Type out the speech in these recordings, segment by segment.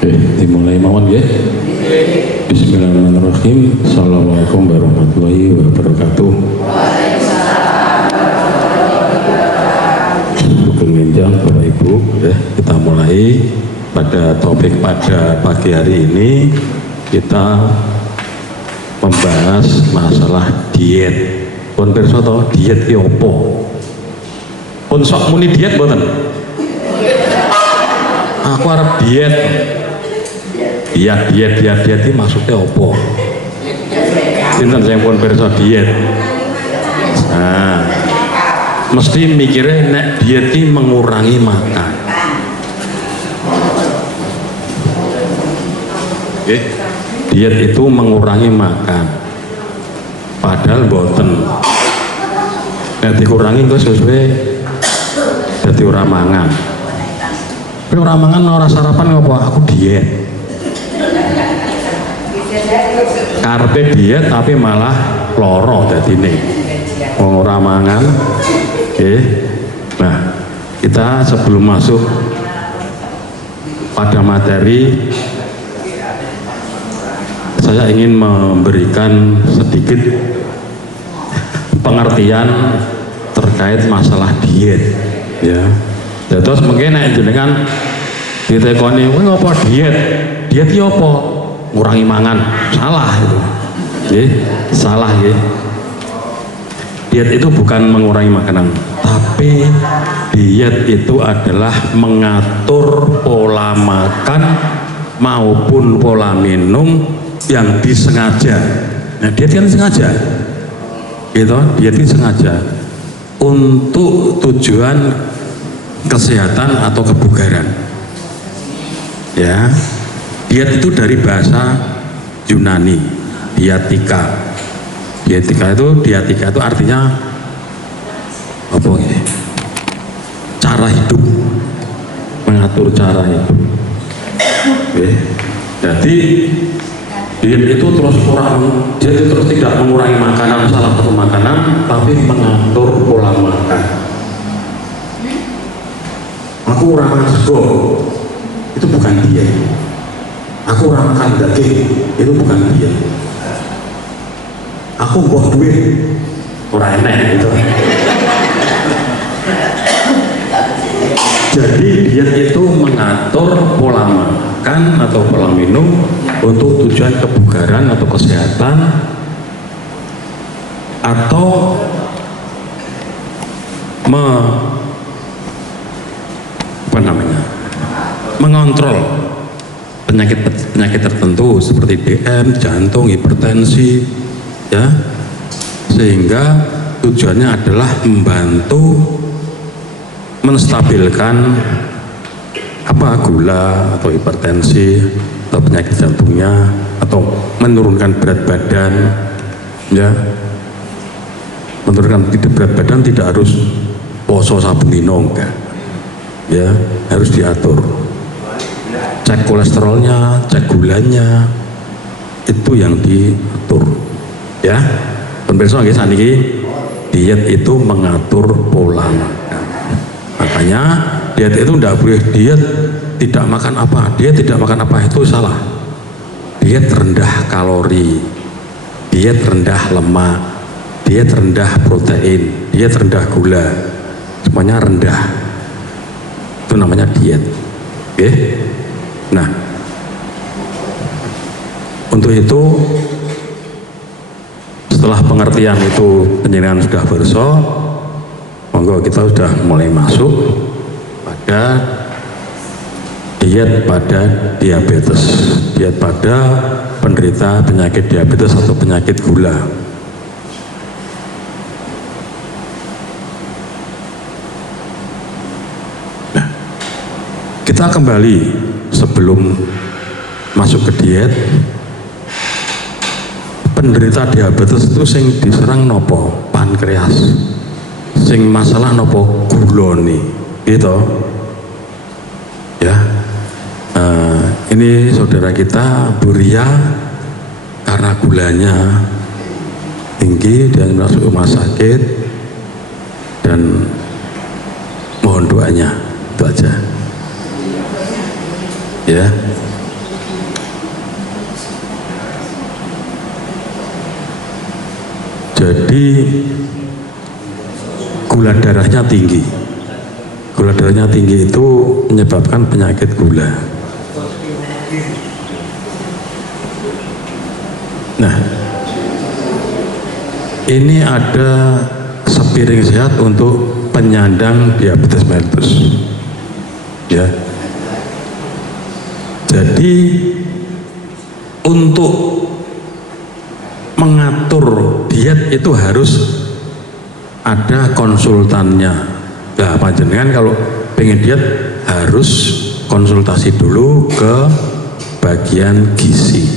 Dimulai mawon nggih. Bismillahirrahmanirrahim. Assalamualaikum warahmatullahi wabarakatuh. Sugeng enjang Bapak Ibu, kita mulai pada topik pada pagi hari ini. Kita membahas masalah diet. Pun pirsa to, diet ki opo? Pun sok muni diet mboten? Aku arep diet. Diet ini maksudnya opo? Sinten sing pun pirsa diet? Nah, mesti mikirnya nek diet ini mengurangi makan. Diet itu mengurangi makan. Padahal boten. Nek dikurangi kok sesuai dadi ora mangan. Tapi ora mangan ora sarapan ngopo? Aku diet. Karepe diet tapi malah loro dadine. Wong ora mangan. Nah, kita sebelum masuk pada materi, saya ingin memberikan sedikit pengertian terkait masalah diet, ya. Terus mungkin nek jenengan ditekoni, "Kowe ngopo diet?" Diet ki apa? Ngurangi mangan. Salah itu. Salah ya. Diet itu bukan mengurangi makanan, tapi diet itu adalah mengatur pola makan maupun pola minum yang disengaja. Nah, diet kan sengaja, gitu. Diet ini sengaja untuk tujuan kesehatan atau kebugaran. Ya, diet itu dari bahasa Yunani, diatika. Diatika itu artinya apa ini? Cara hidup, mengatur cara hidup. Jadi diet itu terus tidak mengurangi makanan, salah satu makanan, tapi mengatur pola makan. Aku ora makan sego, itu bukan diet. Aku ora makan daging, itu bukan diet. Aku buah duit, ora enak gitu. Jadi diet itu mengatur pola makan atau pola minum untuk tujuan kebugaran atau kesehatan, atau mengontrol penyakit tertentu seperti DM, jantung, hipertensi, ya, sehingga tujuannya adalah membantu menstabilkan gula atau hipertensi atau penyakit jantungnya, atau menurunkan berat badan, ya. Menurunkan berat badan tidak harus poso saben dino, enggak, ya, harus diatur. Cek kolesterolnya, cek gulanya, itu yang diatur, ya. Pemirsa nggih saniki, diet itu mengatur pola makan. Makanya diet itu tidak boleh diet tidak makan apa, diet tidak makan apa, itu salah. Diet rendah kalori, diet rendah lemak, diet rendah protein, diet rendah gula, semuanya rendah. Itu namanya diet. Oke? Nah, untuk itu setelah pengertian itu penjenengan sudah berso, monggo kita sudah mulai masuk pada diet pada diabetes, diet pada penderita penyakit diabetes atau penyakit gula. Nah, kita kembali sebelum masuk ke diet. Penderita diabetes itu sing diserang nopo? Pankreas. Sing masalah nopo? Gulone, gitu, ya. Ini saudara kita Bu Ria, karena gulanya tinggi dan masuk rumah sakit, dan mohon doanya, itu aja, ya. Jadi gula darahnya tinggi. Gula darahnya tinggi itu menyebabkan penyakit gula. Nah, ini ada sepiring sehat untuk penyandang diabetes mellitus. Ya. Jadi untuk mengatur diet itu harus ada konsultannya. Nah, panjenengan kalau pengen diet harus konsultasi dulu ke bagian gizi.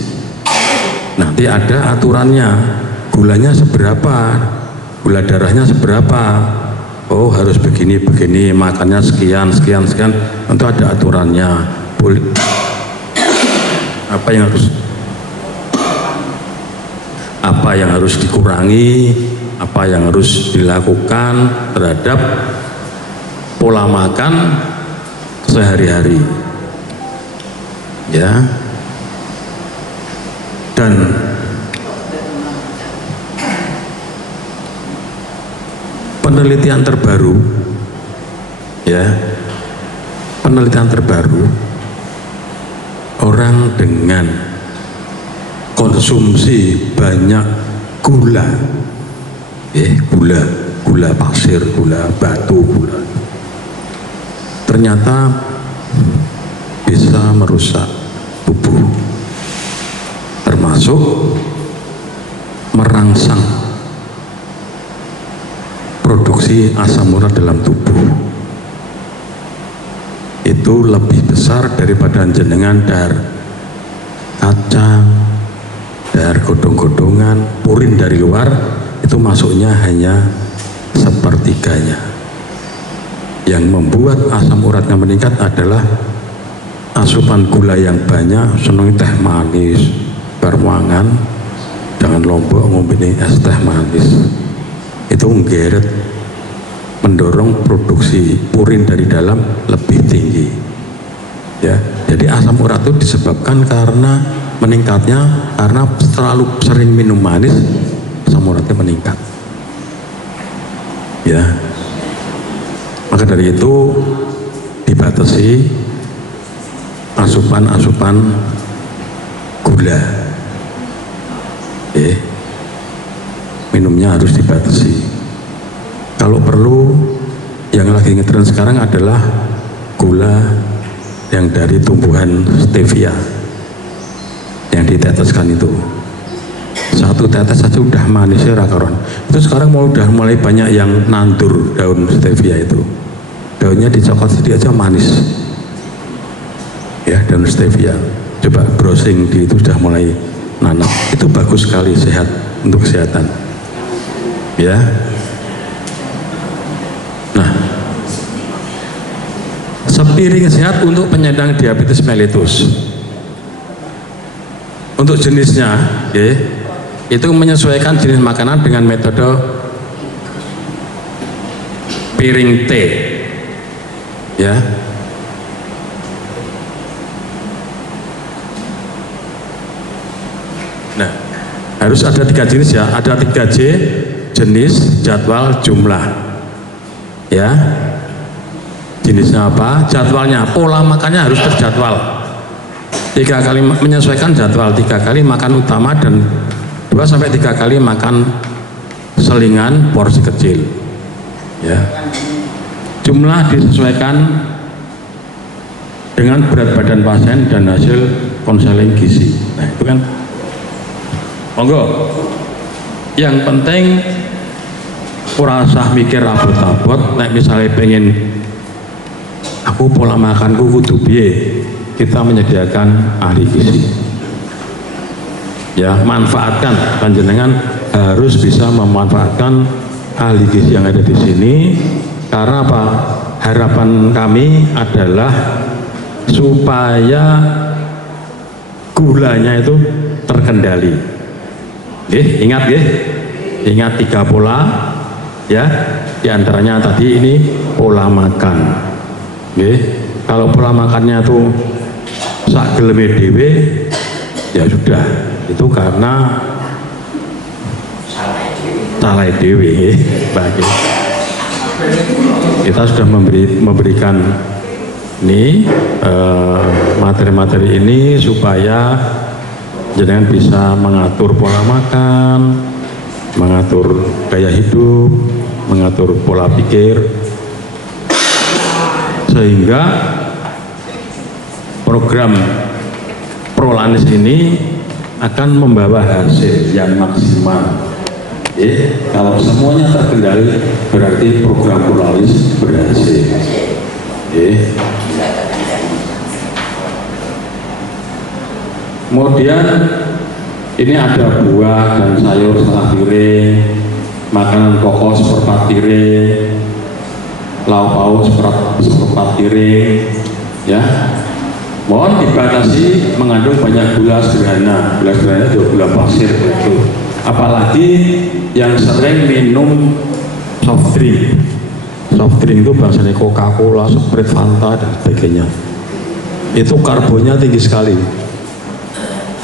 Nanti ada aturannya, gulanya seberapa, gula darahnya seberapa. Oh, harus begini, makannya sekian. Tentu ada aturannya. Boleh. Apa yang harus dikurangi, apa yang harus dilakukan terhadap pola makan sehari-hari, ya. Dan penelitian terbaru, ya, orang dengan konsumsi banyak gula, gula pasir, gula batu, ternyata bisa merusak tubuh, termasuk merangsang produksi asam urat dalam tubuh. Itu lebih besar daripada jenengan dahar kacang, dahar godong-godongan, purin dari luar, itu masuknya hanya sepertiganya. Yang membuat asam uratnya meningkat adalah asupan gula yang banyak, seneng teh manis, barmangan, jangan lombok ngombe es teh manis. Itu nggeret, mendorong produksi purin dari dalam lebih tinggi. Ya, jadi asam urat itu disebabkan karena meningkatnya karena terlalu sering minum manis, asam uratnya meningkat. Ya, maka dari itu dibatasi asupan gula. Minumnya harus dibatasi. Kalau perlu, yang lagi ngetren sekarang adalah gula yang dari tumbuhan stevia yang diteteskan itu. Satu tetes saja udah manisnya rakaron. Itu sekarang udah mulai banyak yang nandur daun stevia itu. Daunnya dicokot sedikit aja manis. Ya, daun stevia. Coba browsing di itu sudah mulai nanam. Itu bagus sekali, sehat untuk kesehatan. Ya. Nah, sepiring sehat untuk penyandang diabetes mellitus. Untuk jenisnya, itu menyesuaikan jenis makanan dengan metode piring T, ya. Nah, harus ada 3 jenis ya, ada 3J, jenis, jadwal, jumlah, ya. Jenisnya apa? Jadwalnya, pola makannya harus terjadwal. 3 kali menyesuaikan jadwal, 3 kali makan utama dan 2-3 kali makan selingan porsi kecil. Ya. Jumlah disesuaikan dengan berat badan pasien dan hasil konseling gizi. Nah, itu kan. Monggo. Yang penting ora usah mikir abot-abot, nek misalnya pengen aku pola makanku kudu piye, kita menyediakan ahli gizi. Ya, manfaatkan, panjenengan harus bisa memanfaatkan ahli gizi yang ada di sini. Karena apa? Harapan kami adalah supaya gulanya itu terkendali. Ingat 3 pola, ya. Di antaranya tadi ini pola makan. Kalau pola makannya itu sak geleme dhewe, ya sudah. Itu karena calai dewe bagi kita sudah memberikan ini materi-materi ini supaya jenengan bisa mengatur pola makan, mengatur gaya hidup, mengatur pola pikir, sehingga program Prolanis ini akan membawa hasil yang maksimal. Kalau semuanya terkendali berarti program Prolanis berhasil. Kemudian ini ada buah dan sayur setengah piring, makanan pokok seperempat piring, lauk pauk seperempat piring, ya. Mohon dibatasi mengandung banyak gula sederhana. Gula sederhana itu gula pasir itu. Apalagi yang sering minum soft drink. Soft drink itu bahasanya Coca-Cola, Sprite, Fanta dan sebagainya. Itu karbonnya tinggi sekali.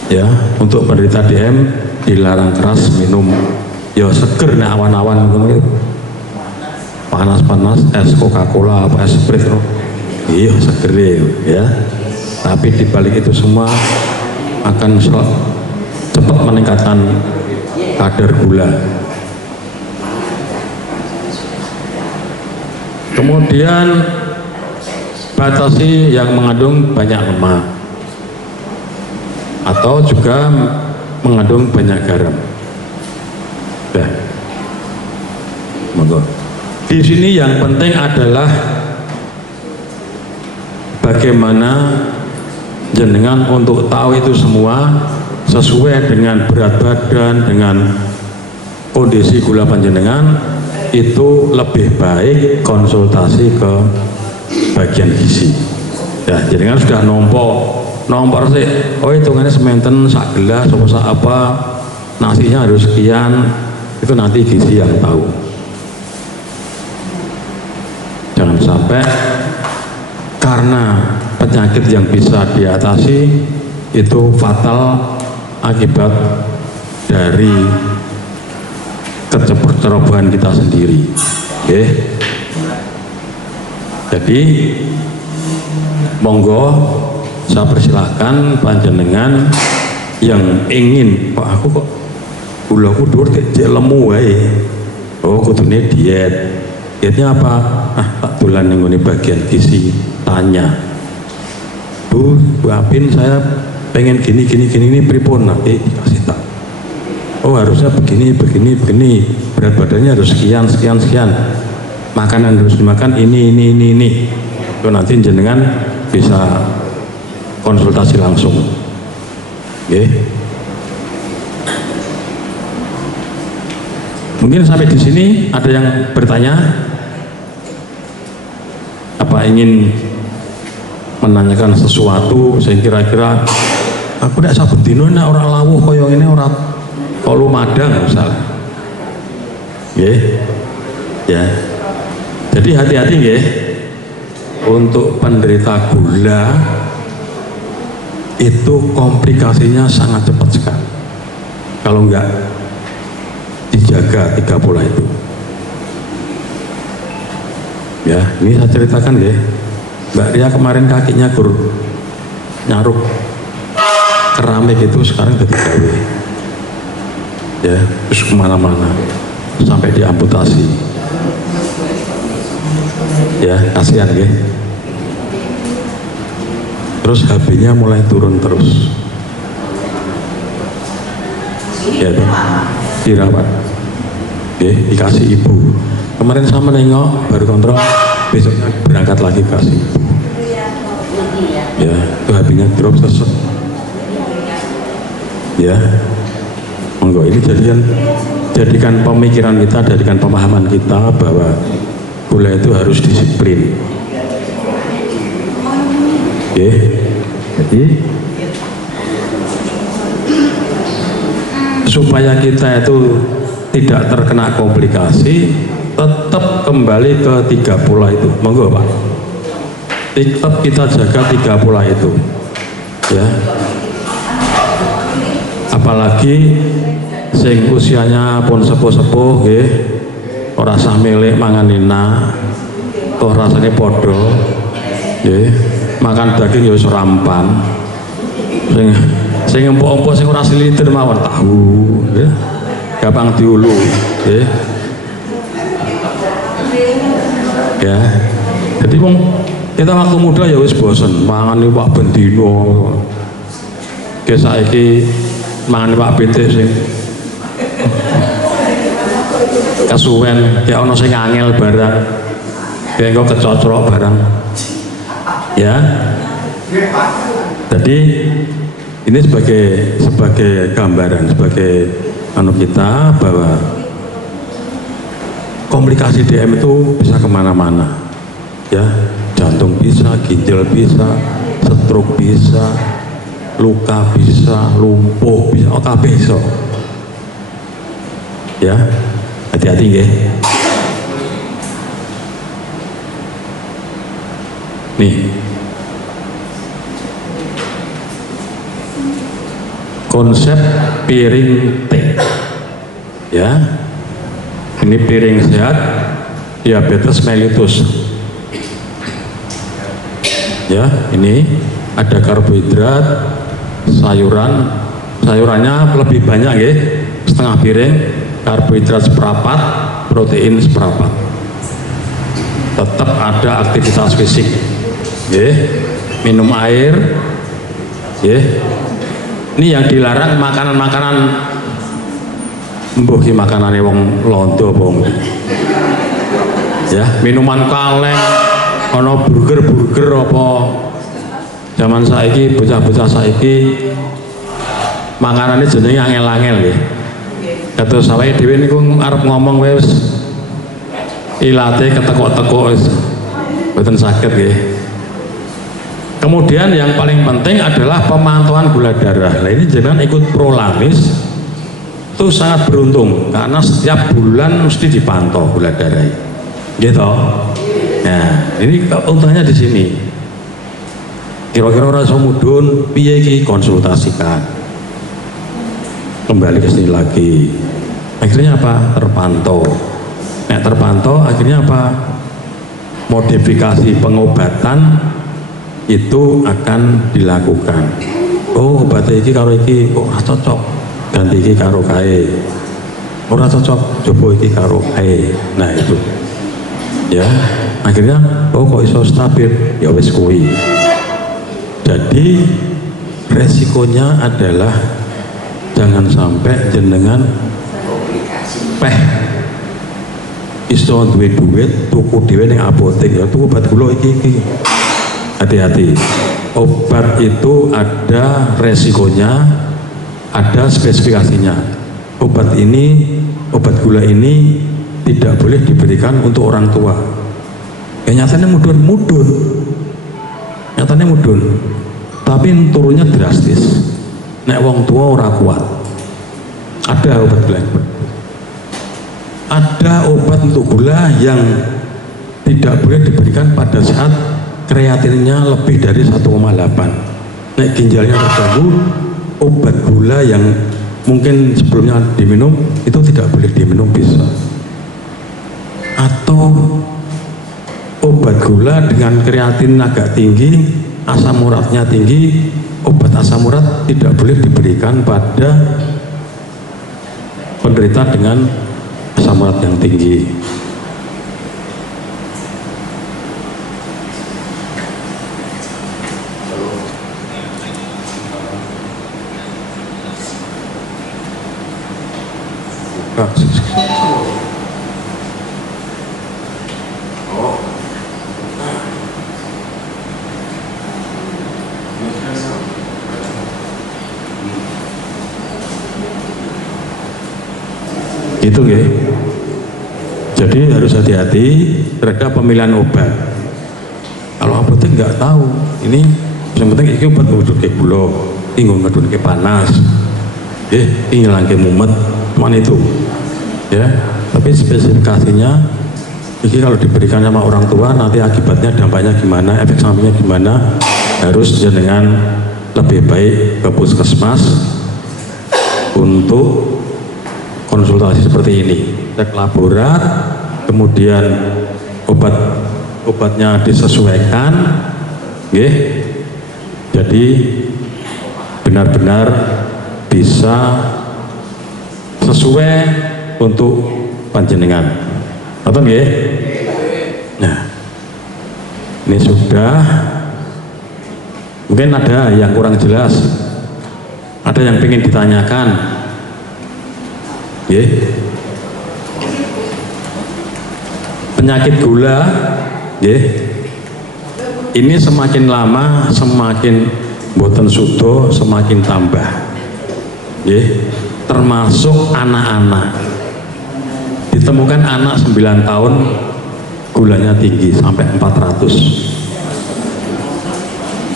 Ya, untuk penderita DM dilarang keras minum ya seger nih awan-awan gitu. Panas-panas es Coca-Cola apa es Sprite iya seger ya. Tapi dibalik itu semua akan cepat meningkatkan kadar gula. Kemudian batasi yang mengandung banyak lemak atau juga mengandung banyak garam. Nah, monggo. Di sini yang penting adalah bagaimana jenengan untuk tahu itu semua sesuai dengan berat badan, dengan kondisi gula panjenengan, itu lebih baik konsultasi ke bagian gizi. Ya, jenengan sudah nomor sih, oh hitungannya sementen sak gelas atau sak apa, nasinya harus sekian, itu nanti gizi yang tahu. Jangan sampai karena penyakit yang bisa diatasi itu fatal akibat dari kecerobohan kita sendiri. Oke. Jadi monggo saya persilahkan panjenengan yang ingin, Pak aku kok gulaku dhuwur cek lemu wae. Oh kudune diet. Dietnya apa? Tak dolan ning bagian gizi, tanya. Bu Apin saya pengen gini ini pripun nanti dikasih tak. Oh harusnya begini, berat badannya harus sekian. Makanan harus dimakan ini. Itu nanti jenengan bisa konsultasi langsung. Oke. Mungkin sampai di sini ada yang bertanya? Apa ingin menanyakan sesuatu saya kira-kira aku tidak sabut dino nek ora lawuh kaya ngene ora kalau madang misalnya. Ya. Jadi hati-hati nggih. Untuk penderita gula itu komplikasinya sangat cepat sekali. Kalau enggak dijaga 3 pola itu. Ya, ini saya ceritakan ya. Mbak Ria kemarin kakinya nyaruk keramik itu sekarang jadi gawe. Ya, terus kemana-mana sampai diamputasi. Ya, kasihan ya. Terus HB-nya mulai turun terus. Ya, dirawat. Ya, dikasih ibu. Kemarin saya menengok baru kontrol, besok berangkat lagi kasih ibu. Ya, itu HB-nya drop sesek. Ya, monggo ini jadikan pemikiran kita, jadikan pemahaman kita bahwa gula itu harus disiplin. Oke, jadi supaya kita itu tidak terkena komplikasi, tetap kembali ke 3 pola itu. Monggo Pak, tetap kita jaga 3 pola itu, ya. Apalagi sing usianya pun sepuh-sepuh nggih ora sah milik mangan enak toh rasanya podo nggih makan daging ya wis rampan sing empuk-empuk sing ora siliter mawon tahu nggih gampang diulu nggih ya jadi wong kita waktu muda ya wis bosen mangan iwak bendino ke saiki mangan iwak bintik sing kesuwen ya ono sing angel barang ya engko kecocrok barang ya jadi ini sebagai gambaran sebagai kita bahwa komplikasi DM itu bisa kemana-mana ya jantung bisa, ginjal bisa, stroke bisa, luka bisa, lumpuh bisa, OKB bisa ya hati-hati ya nih konsep piring T ya ini piring sehat diabetes mellitus ya ini ada karbohidrat sayurannya lebih banyak ya setengah piring karbohidrat seperempat protein seperempat tetap ada aktivitas fisik ya minum air ya ini yang dilarang makanan-makanan mbuh ki makanane wong londo wong ya minuman kaleng ana burger apa zaman saiki bocah-bocah saiki makanane jenenge angel-angel nggih kados awake dhewe niku arep ngomong wis ilate ketekuk-tekuk wis mboten saged nggih. Kemudian yang paling penting adalah pemantauan gula darah. Nah ini jenengan ikut Prolamis itu sangat beruntung karena setiap bulan mesti dipantau gula darah gitu. Nah ini untungnya di sini kira-kira rasa mudun piye iki konsultasikan kembali ke sini lagi akhirnya apa terpantau. Nah terpantau akhirnya apa modifikasi pengobatan itu akan dilakukan. Oh obat iki karo iki kok ora cocok ganti iki karo kae ora cocok coba iki karo kae. Nah itu ya akhirnya oh kok iso stabil ya wis kuwi. Jadi resikonya adalah jangan sampai jenengan iso duwe duit tuku dhewe ning apotek ya tuku obat gula iki hati-hati obat itu ada resikonya ada spesifikasinya obat gula ini tidak boleh diberikan untuk orang tua ya nyatanya mudun tapi turunnya drastis nek wong tua ora kuat ada obat gula ada obat untuk gula yang tidak boleh diberikan pada saat kreatinnya lebih dari 1,8 nek ginjalnya terganggu obat gula yang mungkin sebelumnya diminum itu tidak boleh diminum bisa atau obat gula dengan kreatin agak tinggi asam uratnya tinggi obat asam urat tidak boleh diberikan pada penderita dengan asam urat yang tinggi. Gitu ya. Jadi harus hati-hati terhadap pemilihan obat. Kalau apotek nggak tahu, ini yang penting ini obat ngudut ke gula, ini ngudut ke panas, ini ngilangke mumet, cuman itu. Ya, tapi spesifikasinya ini kalau diberikan sama orang tua nanti akibatnya dampaknya gimana, efek sampingnya gimana, harus jenengan lebih baik ke puskesmas untuk konsultasi seperti ini, cek laborat, kemudian obatnya disesuaikan, nggih. Jadi benar-benar bisa sesuai untuk panjenengan. Betul nggih? Nah, ini sudah. Mungkin ada yang kurang jelas, ada yang ingin ditanyakan, nggih. Penyakit gula, nggih. Ini semakin lama semakin boten sudo, semakin tambah, nggih. Termasuk anak-anak. Ditemukan anak 9 tahun gulanya tinggi sampai 400.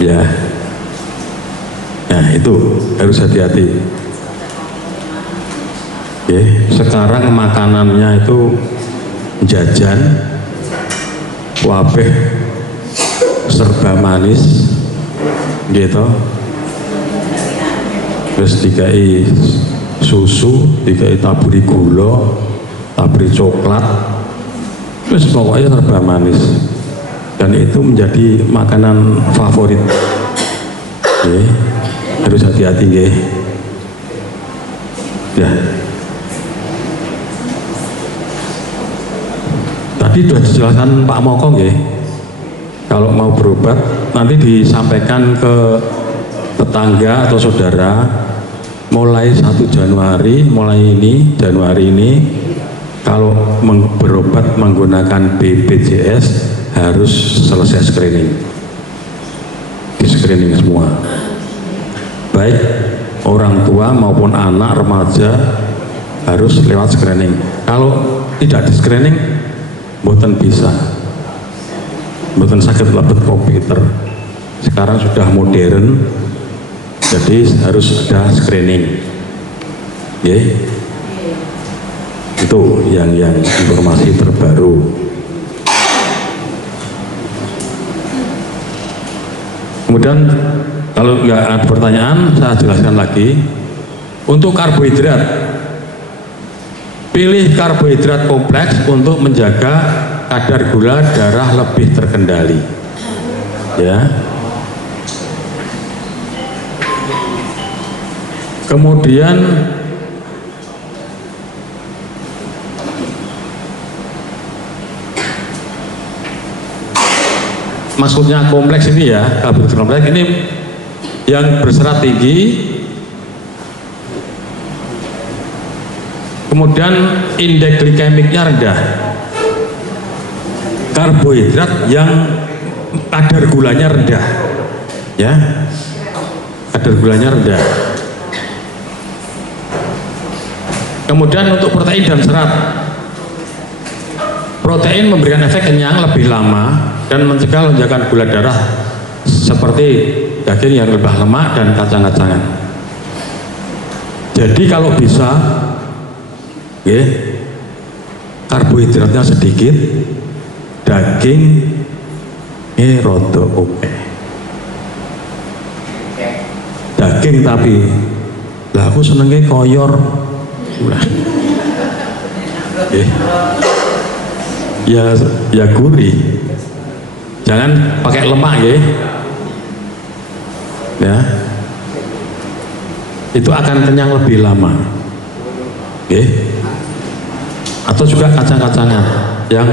Ya. Nah, itu harus hati-hati. Sekarang makanannya itu jajan, wabeh serba manis, gitu. Terus dikai susu, dikai taburi gula, taburi coklat, terus pokoknya serba manis. Dan itu menjadi makanan favorit. Harus hati-hati, nggih. Ya. Tadi sudah dijelaskan Pak Moko, nggih. Kalau mau berobat nanti disampaikan ke tetangga atau saudara mulai 1 Januari, Januari ini kalau berobat menggunakan BPJS harus selesai screening, di screening semua, baik orang tua maupun anak remaja harus lewat screening. Kalau tidak di screening, boten bisa, boten sakit lebet komputer. Sekarang sudah modern, jadi harus ada screening, itu yang informasi terbaru. Kemudian kalau nggak ada pertanyaan, saya jelaskan lagi. Untuk karbohidrat, pilih karbohidrat kompleks untuk menjaga kadar gula darah lebih terkendali. Ya. Kemudian maksudnya kompleks ini ya, karbohidrat kompleks ini yang berserat tinggi, kemudian indeks glikemiknya rendah. Karbohidrat yang kadar gulanya rendah, ya, kadar gulanya rendah. Kemudian untuk protein dan serat, protein memberikan efek kenyang lebih lama dan mencegah lonjakan gula darah seperti daging yang lebih lemak dan kacang-kacangan. Jadi kalau bisa, karbohidratnya sedikit, daging rodo oke. Daging tapi, lah aku senengnya koyor, ya gurih. Jangan pakai lemak, ya. Itu akan kenyang lebih lama, atau juga kacang-kacangan yang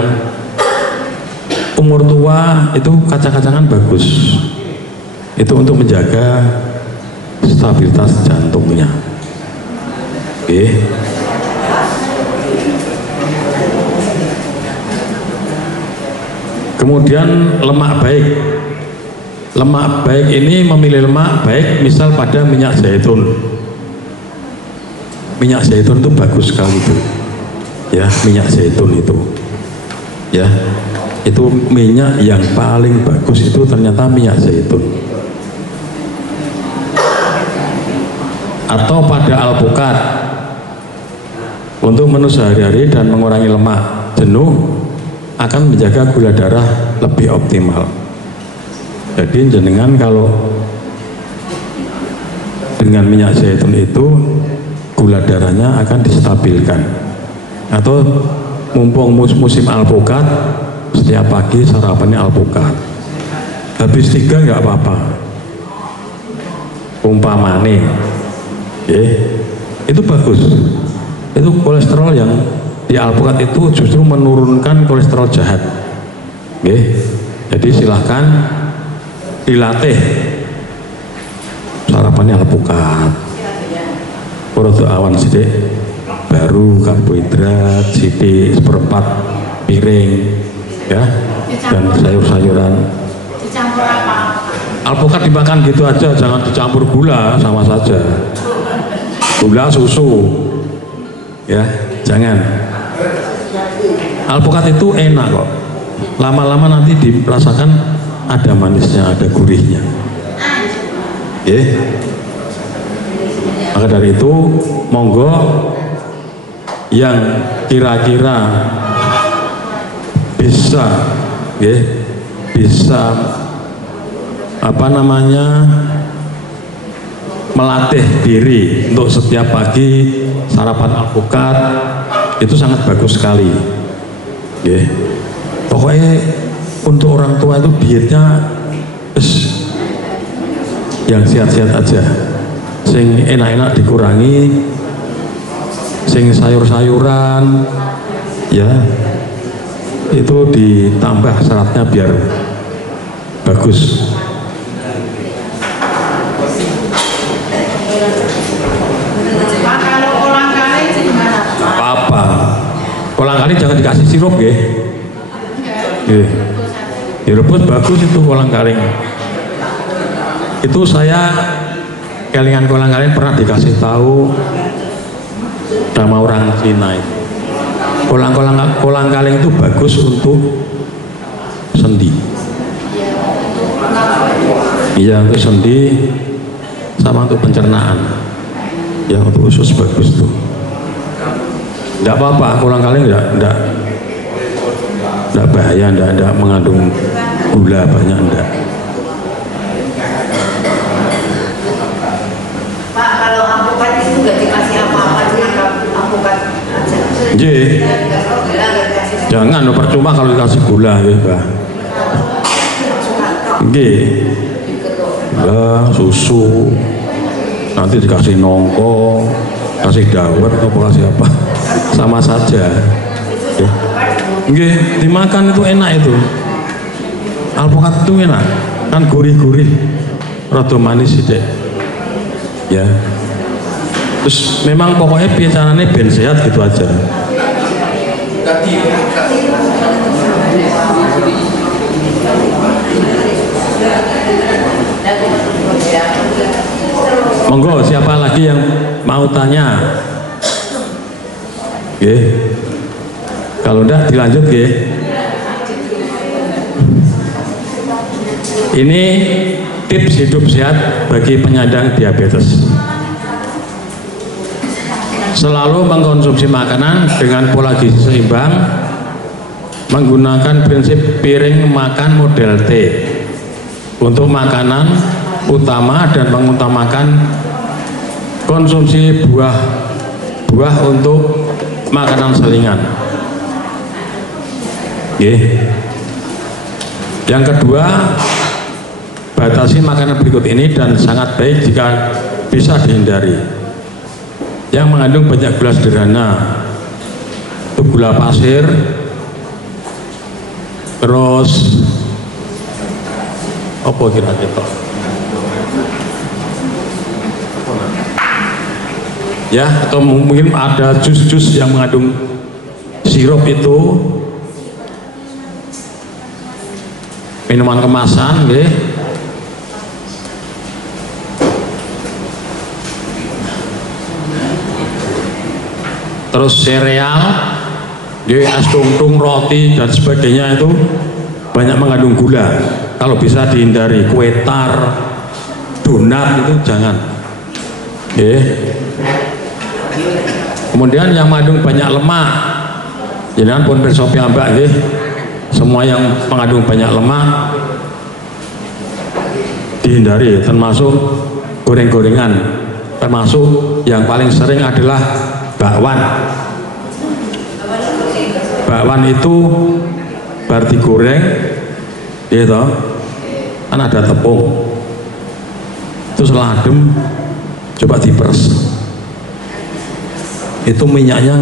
umur tua itu kacang-kacangan bagus. Itu untuk menjaga stabilitas jantungnya. Kemudian lemak baik. Lemak baik ini memilih lemak baik misal pada minyak zaitun. Minyak zaitun itu bagus sekali itu. Ya, minyak zaitun itu. Ya. Itu minyak yang paling bagus itu ternyata minyak zaitun. Atau pada alpukat untuk menu sehari-hari dan mengurangi lemak jenuh akan menjaga gula darah lebih optimal. Jadi jenengan kalau dengan minyak zaitun itu gula darahnya akan distabilkan. Atau mumpung musim alpukat, setiap pagi sarapannya alpukat, habis 3 nggak apa-apa, umpamane, itu bagus. Itu kolesterol yang di alpukat itu justru menurunkan kolesterol jahat. Jadi silahkan dilatih sarapannya alpukat, produk awan sidik, baru karbohidrat sidik seperempat piring, ya, dan sayur-sayuran. Dicampur apa? Alpukat dimakan gitu aja, jangan dicampur gula, sama saja. Gula susu, ya, jangan. Alpukat itu enak kok. Lama-lama nanti dirasakan ada manisnya, ada gurihnya. Maka dari itu monggo yang kira-kira bisa melatih diri untuk setiap pagi sarapan alpukat, itu sangat bagus sekali. Pokoknya untuk orang tua itu dietnya yang sehat-sehat aja, sing enak-enak dikurangi, sing sayur-sayuran, ya, itu ditambah seratnya biar bagus. Pak, kalau kolang kaling gimana? Apa? Kolang kaling jangan dikasih sirup, ya. Direbus bagus itu kolang kaling. Itu saya kelingan kolang kaling pernah dikasih tahu sama orang Cina itu. Kolang kaling itu bagus untuk sendi. Iya, untuk sendi sama untuk pencernaan. Ya, untuk usus bagus tuh. Enggak apa-apa, kolang kaling enggak bahaya, enggak mengandung gula banyak, enggak. Pak, kalau alpukat itu nggak dikasih apa-apa, sih alpukat aja. Jangan, percuma kalau dikasih gula, ya, Mbak. Susu, nanti dikasih nongko, kasih dawet, atau kasih apa, sama saja. Dimakan itu enak itu. Alpukat itu enak, kan gurih-gurih, rada manis sih, ya. Terus memang pokoknya bicaranya ben sehat gitu aja. Monggo, siapa lagi yang mau tanya? Kalau enggak dilanjut, Ini tips hidup sehat bagi penyandang diabetes. Selalu mengkonsumsi makanan dengan pola gizi seimbang, menggunakan prinsip piring makan model T untuk makanan utama dan mengutamakan konsumsi buah untuk makanan selingan. Yang kedua, batasi makanan berikut ini dan sangat baik jika bisa dihindari. Yang mengandung banyak gula sederhana, itu gula pasir, terus apa kira-kira? Ya, atau mungkin ada jus-jus yang mengandung sirup itu, minuman kemasan, terus sereal, es tungtung, roti dan sebagainya itu banyak mengandung gula. Kalau bisa dihindari, kue tar, donat itu jangan. Kemudian yang mengandung banyak lemak, jangan pun bersop piyambak, semua yang mengandung banyak lemak dihindari, termasuk goreng-gorengan, termasuk yang paling sering adalah bakwan. Bakwan itu bar digoreng, gitu, kan ada tepung, terus adem, coba diperes, itu minyaknya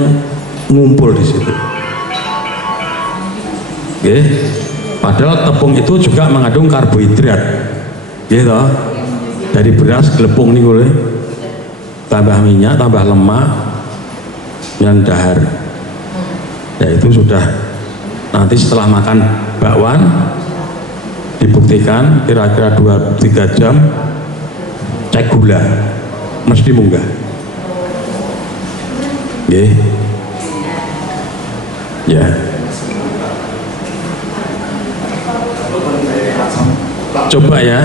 ngumpul di situ. Oke, padahal tepung itu juga mengandung karbohidrat, gitu, dari beras glepung nih gue, tambah minyak, tambah lemak, yang dahar. Ya itu sudah, nanti setelah makan bakwan dibuktikan kira-kira 2-3 jam cek gula mesti munggah. Nggih. Ya. Coba ya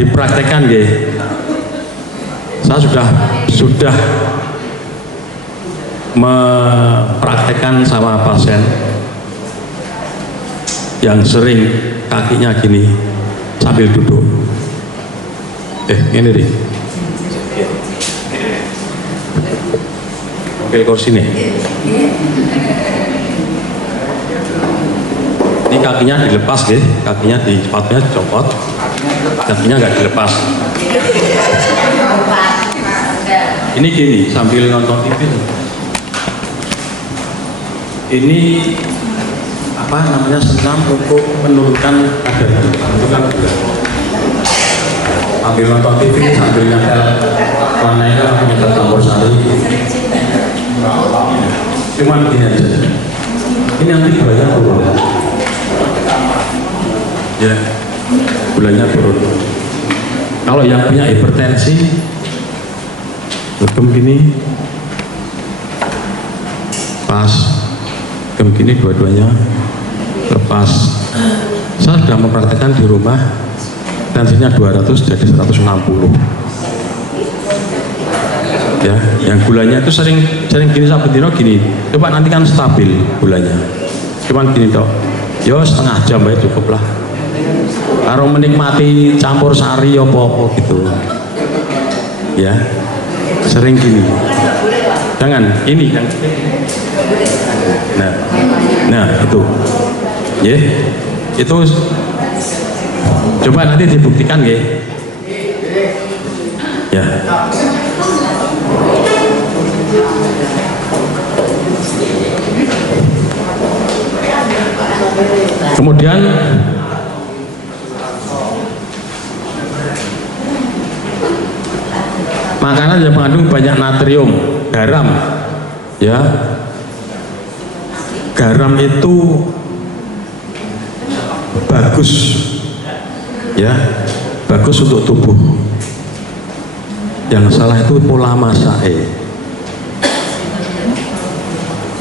dipraktekkan nggih. Saya sudah mempraktekkan sama pasien yang sering kakinya gini sambil duduk. Ini deh. Oke, kursi nih. Ini kakinya dilepas deh, kakinya di sepatunya dicopot, kakinya nggak dilepas. Ini gini sambil nonton TV. Ini apa namanya, senam untuk menurunkan kadar gula. Sambil nonton TV, sambil nyetel warnanya, nyetel campur sari. Cuman begini aja. Ini nanti gulanya turun. Ya, gulanya turun. Kalau yang punya hipertensi, legem gini, pas, legem gini dua-duanya, lepas. Saya sudah mempraktekkan di rumah, tensinya 200 jadi 160. Ya, yang gulanya itu sering gini sampai dino gini. Coba nanti kan stabil gulanya. Cuman gini dok, yo setengah jam ya cukup lah. Kalau menikmati campur sari apa-apa gitu. Ya, sering gini. Jangan ini kan. Nah itu. Ya, itu coba nanti dibuktikan ya. Ya. Kemudian makanan yang mengandung banyak natrium, garam, ya. Garam itu bagus, ya, bagus untuk tubuh. Yang salah itu pola masak.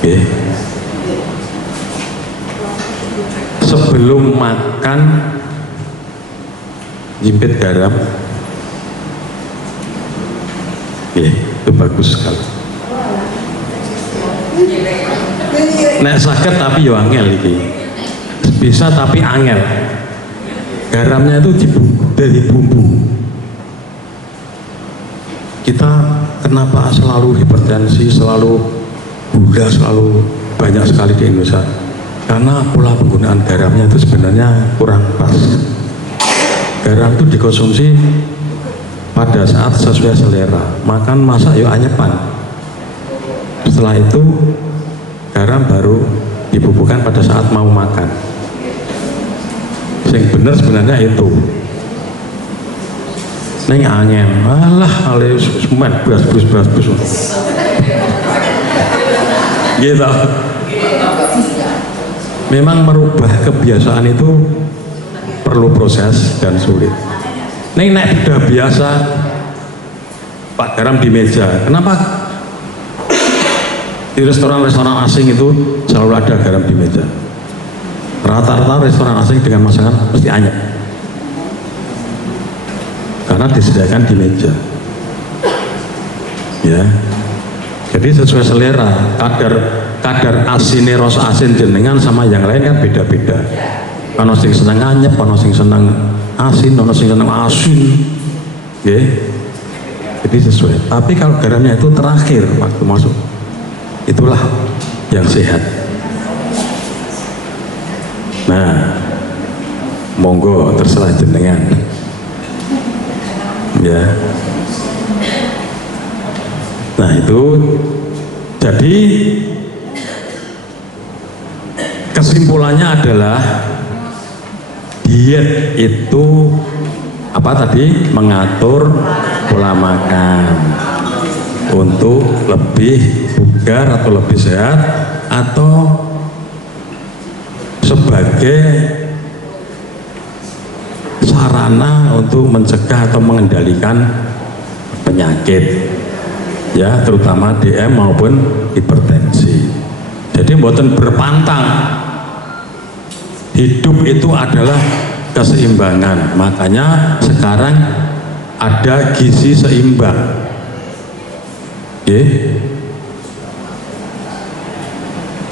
Okay. Sebelum makan nyimpit garam, itu bagus sekali. Nek sakit tapi yo angel iki. Bisa tapi angel. Garamnya itu dari bumbu. Kita kenapa selalu hipertensi, selalu gula, selalu banyak sekali di Indonesia? Karena pola penggunaan garamnya itu sebenarnya kurang pas. Garam itu dikonsumsi pada saat sesuai selera. Makan, masak, yuk anyepan. Setelah itu garam baru dibubuhkan pada saat mau makan. Yang benar sebenarnya itu. Neng angin, alah alih semen beras. Gitu. Memang merubah kebiasaan itu perlu proses dan sulit. Neng udah biasa Pak garam di meja. Kenapa di restoran-restoran asing itu selalu ada garam di meja? Rata-rata restoran asing dengan masakan mesti anyep. Karena disediakan di meja. Ya. Jadi sesuai selera, kadar asin, rasa asin jenengan sama yang lain kan beda-beda. Ono sing seneng anyep, ono sing seneng asin, ono sing seneng asin. Nggih. Jadi sesuai. Tapi kalau garamnya itu terakhir waktu masuk, itulah yang sehat. Nah, monggo terserah jenengan. Ya. Nah itu, jadi kesimpulannya adalah diet itu apa tadi? Mengatur pola makan untuk lebih bugar atau lebih sehat, atau sebagai sarana untuk mencegah atau mengendalikan penyakit, ya, terutama DM maupun hipertensi. Jadi mboten berpantang. Hidup itu adalah keseimbangan. Makanya sekarang ada gizi seimbang.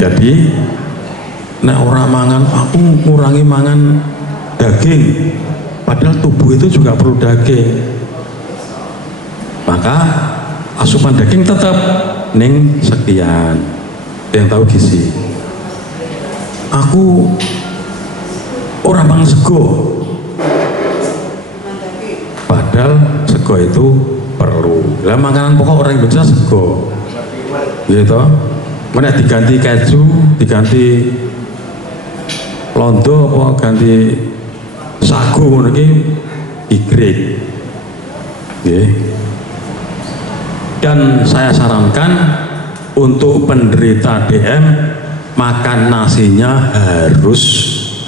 Jadi nek ora mangan, aku ngurangi mangan daging, padahal tubuh itu juga perlu daging. Maka asupan daging tetap ning sekian. Yang tahu gizi. Aku orang mangan sego, padahal sego itu perlu. Lah makanan pokok orang Indonesia sego, gitu. Mana diganti keju, diganti londo, apa ganti sagu, ngono iki igrek. Dan saya sarankan untuk penderita DM, makan nasinya harus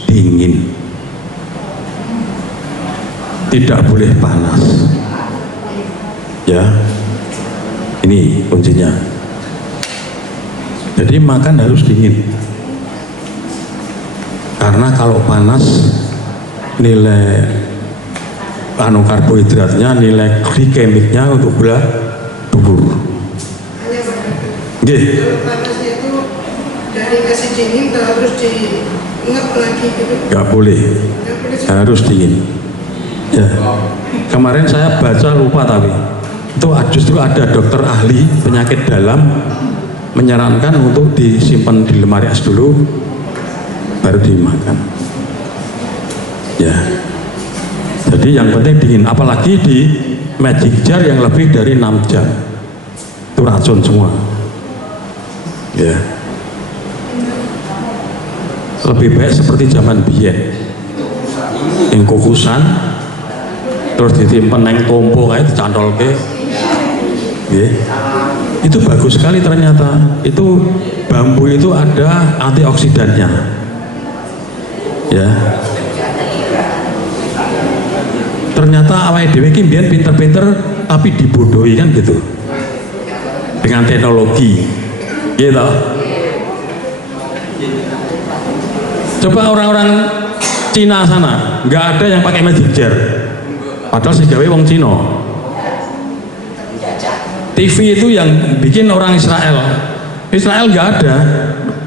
dingin, tidak boleh panas. Ya, ini kuncinya. Jadi makan harus dingin, karena kalau panas nilai karbohidratnya, nilai glikemiknya untuk gula turun. Kalau panasnya itu dari kasih dingin harus diingat lagi gitu. Nggak boleh, harus dingin. Ya, kemarin saya baca lupa, tapi itu justru ada dokter ahli penyakit dalam menyarankan untuk disimpan di lemari es dulu, baru dimakan. Ya, jadi yang penting dingin, apalagi di magic jar yang lebih dari 6 jam, itu racun semua. Ya, lebih baik seperti zaman biyen, yang kukusan terus ditimpen neng tompo kayak dicantol ke, itu bagus sekali ternyata. Itu bambu itu ada antioksidannya, ya. Ternyata awake dhewe iki mbiyen pinter-pinter tapi dibodohi kan gitu dengan teknologi, gitu. Coba orang-orang Cina sana nggak ada yang pakai magic jar, padahal si gawe wong Cina. TV itu yang bikin orang Israel nggak ada,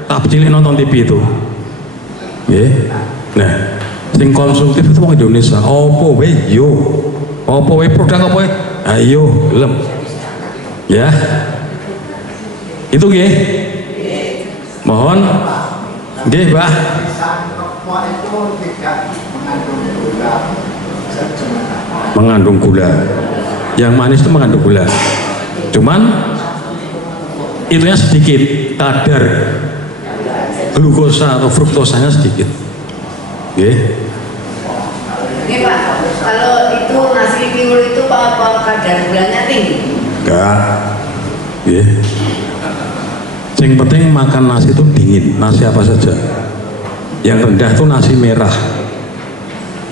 tak cilik nonton TV itu. Nah, sing konsumtif itu wong Indonesia. Opo we yo, opo we produk apa we, ayo gelem, ya. Itu nggih. Mohon nggih, Mbah. Mengandung gula. Yang manis itu mengandung gula. Cuman itunya sedikit, kadar glukosa atau fruktosanya sedikit. Nggih. Ini Pak, kalau itu nasi liwet itu apa kadar gulanya tinggi? Enggak. Nggih. Yang penting makan nasi itu dingin, nasi apa saja. Yang rendah itu nasi merah.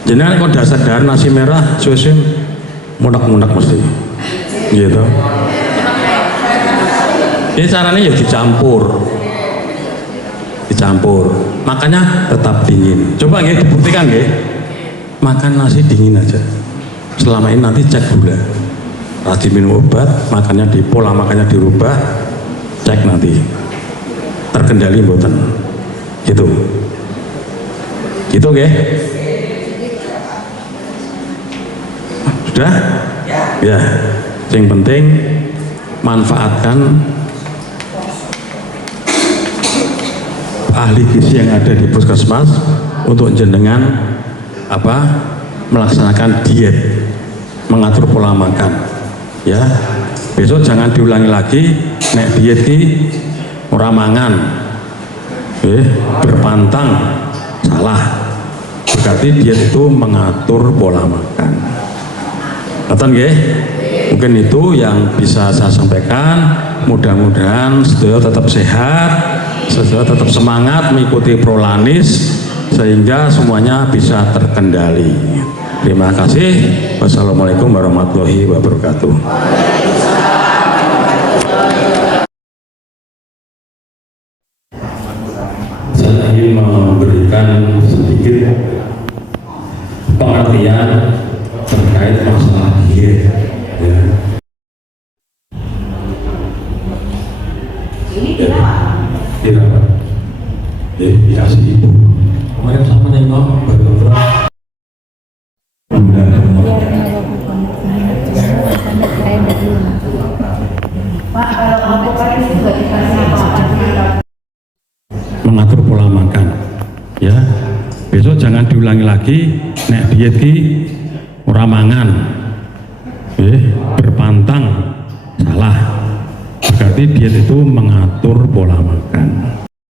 Jenengan kok dasar dahar nasi merah, suwe-suwe munak-munak mesti. Gitu. Ini caranya ya dicampur. Makanya tetap dingin. Coba nggih dibuktikan nggih. Makan nasi dingin aja. Selama ini nanti cek gula. Rajin minum obat, makannya pola makannya dirubah, cek nanti terkendali mboten. Gitu. Gitu nggih. Sudah? Ya. Yang penting manfaatkan ahli gizi yang ada di puskesmas untuk jenengan melaksanakan diet, mengatur pola makan. Ya, besok jangan diulangi lagi. Nek diet ki ora mangan, berpantang, salah. Berarti diet itu mengatur pola makan. Ngerti nggih? Mungkin itu yang bisa saya sampaikan. Mudah-mudahan sedaya tetap sehat, sedaya tetap semangat mengikuti Prolanis sehingga semuanya bisa terkendali. Terima kasih. Wassalamualaikum warahmatullahi wabarakatuh. Saya ingin memberikan sedikit pengertian terkait masalah diet. Ya. Dirawat. Dikasih ibu. Kemarin sama nengok baru Pak, kalau avokat juga dikasih apa? mengatur pola makan. Ya, besok jangan diulangi lagi. Nek diet ki ora mangan, berpantang, salah. Berarti diet itu mengatur pola makan.